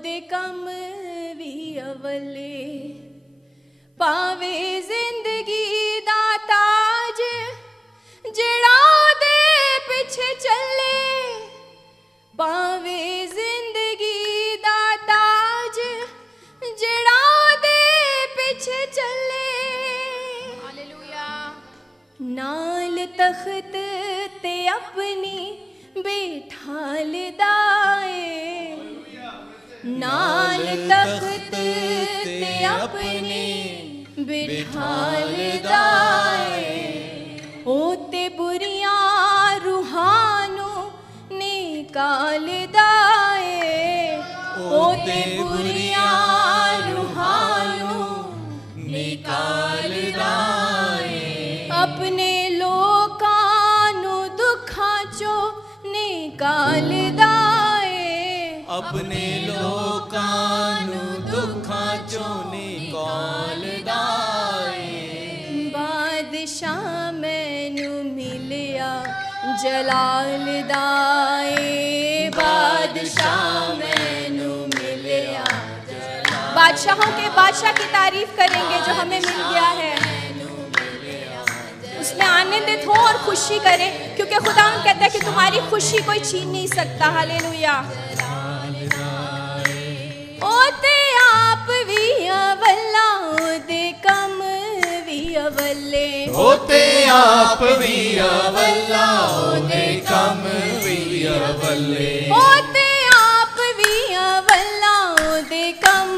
ओदे कम भी अवले पावे जिंदगी दा ताज जेड़ा ओदे पिछे चले पावे जिंदगी दा ताज जेड़ा ओदे पिछे चले हालेलुया नाल तख्त ते अपनी बैठाल दाए नाल तख्त ते अपनी बैठाल दाए ओते बुरियां रूहानू निकाल दाए ओते बुरियां रूहानू निकाल दाए अपने लोकानू दुखा चो निकाल दाए अपने लोकानू दुखा चो निकाल दाए बादशाह मैनू मिलिया जलाल दाए बादशाह मैनू मिलिया बादशाहों के बादशाह की तारीफ करेंगे जो हमें मिल गया है उसमें आनंदित हो और खुशी करें क्योंकि खुदा कहता है कि तुम्हारी खुशी कोई छीन नहीं सकता हालेलुया ओते आप भी अवला ओदे कम भी अवले होते आप भी अवला ओदे कम भी अवले ओते आप भी अवला ओदे कम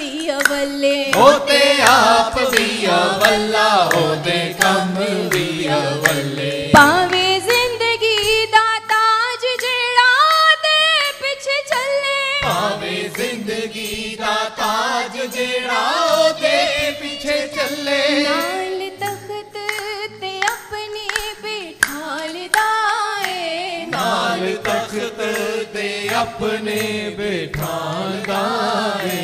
भी अवले होते आप भी अवला ओदे कम भी अवले पावे जिंदगी दा ताज जेड़ा ओदे पिछे चले पावे जिंदगी दा ताज जेड़ा ओदे पीछे चले नाल तख्त ते अपनी बैठाल दाए नाल तख्त ते अपने बैठाल दाए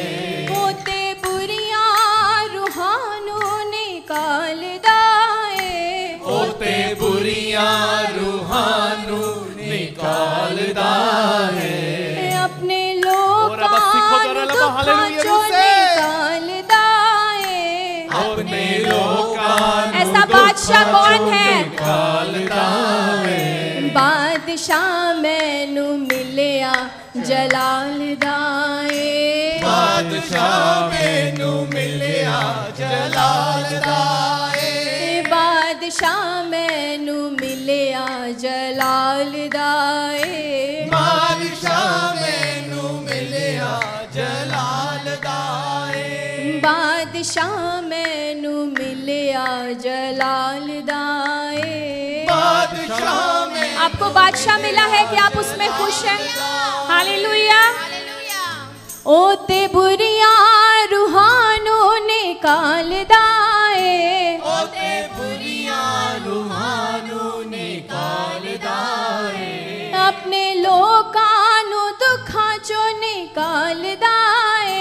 ओते बुरियां रूहानू निकाल दाए ओते बुरियां रूहानू निकाल दाए अपने लोकानू दुखा चो निकाल दाए अपने लोकानू ऐसा बादशाह कौन है निकाल दाए बादशाह मैनू मिलिया जलाल दाए बादशाह मैनू मिलिया जलाल दाए बादशाह मैनू मिलिया जलाल दाए बादशाह मैनू मिलिया जलाल दाए बादशाह मैनू मिलिया जलाल दाए बादशाह में आपको बादशाह मिला है कि आप उसमें खुश हैं हालेलुया ओते बुरियां रूहानू निकाल दाए ओते बुरियां रूहानू निकाल दाए अपने लोकानू दुखा चो निकाल दाए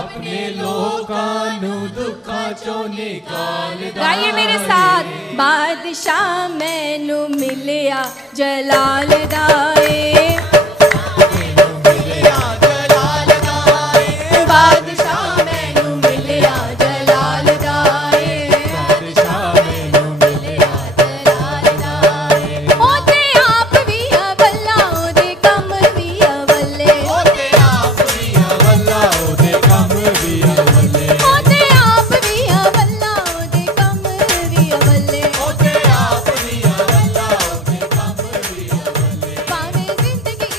अपने लोकानू दुखा चो निकाल दाए गाइए मेरे साथ बादशाह मैनू मिलिया जलाल दाए बादशाह मैनू मिलिया जलाल दाए ओते आप भी अवला ओदे कम भी अवले ओते आप भी अवला ओदे कम भी अवले ओते आप भी अवला ओदे कम भी अवले ओते आप भी अवला ओदे कम भी अवले पावे जिंदगी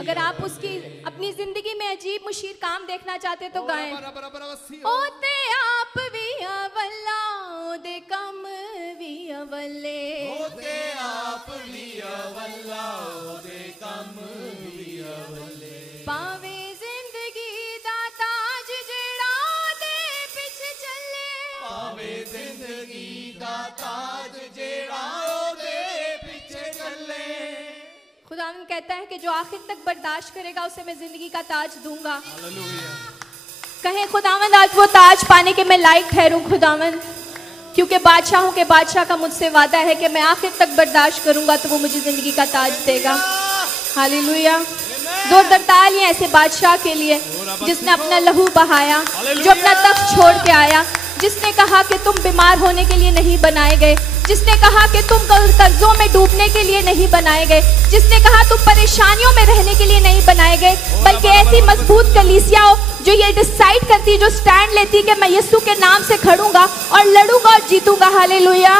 अगर आप उसकी अपनी जिंदगी में अजीब मुशीर काम देखना चाहते तो गाएं। ओते आप भी अवल्ला ओदे कम भी अवल्ले, ओते आप भी अवल्ला ओदे कम भी अवल्ले। पावे जिंदगी दा ताज जेड़ा ओदे पिछे चले, पावे जिंदगी दा ताज जेड़ा ओदे पिछे चले। खुदावंद कहता है कि जो आखिर तक बर्दाश्त करेगा उसे मैं जिंदगी का ताज दूंगा। हालेलुया। कहें खुदावंद आज वो ताज पाने के मैं लायक ठहरूं खुदावंद, क्योंकि बादशाहों के बादशाह का मुझसे वादा है कि मैं आखिर तक बर्दाश्त करूंगा तो वो मुझे जिंदगी का ताज देगा। हालेलुया। जोरदार तालियां ऐसे बादशाह के लिए जिसने अपना लहू बहाया, जो अपना तख्त छोड़ के आया, जिसने कहा कि तुम बीमार होने के लिए नहीं बनाए गए, जिसने कहा कि तुम कर्जों में डूबने के लिए नहीं बनाए गए, जिसने कहा तुम परेशानियों में रहने के लिए नहीं बनाए गए, बल्कि ऐसी मजबूत कलीसिया हो जो ये डिसाइड करती, जो स्टैंड लेती कि मैं यीशु के नाम से खड़ूंगा और लड़ूंगा और जीतूंगा। हालेलुया।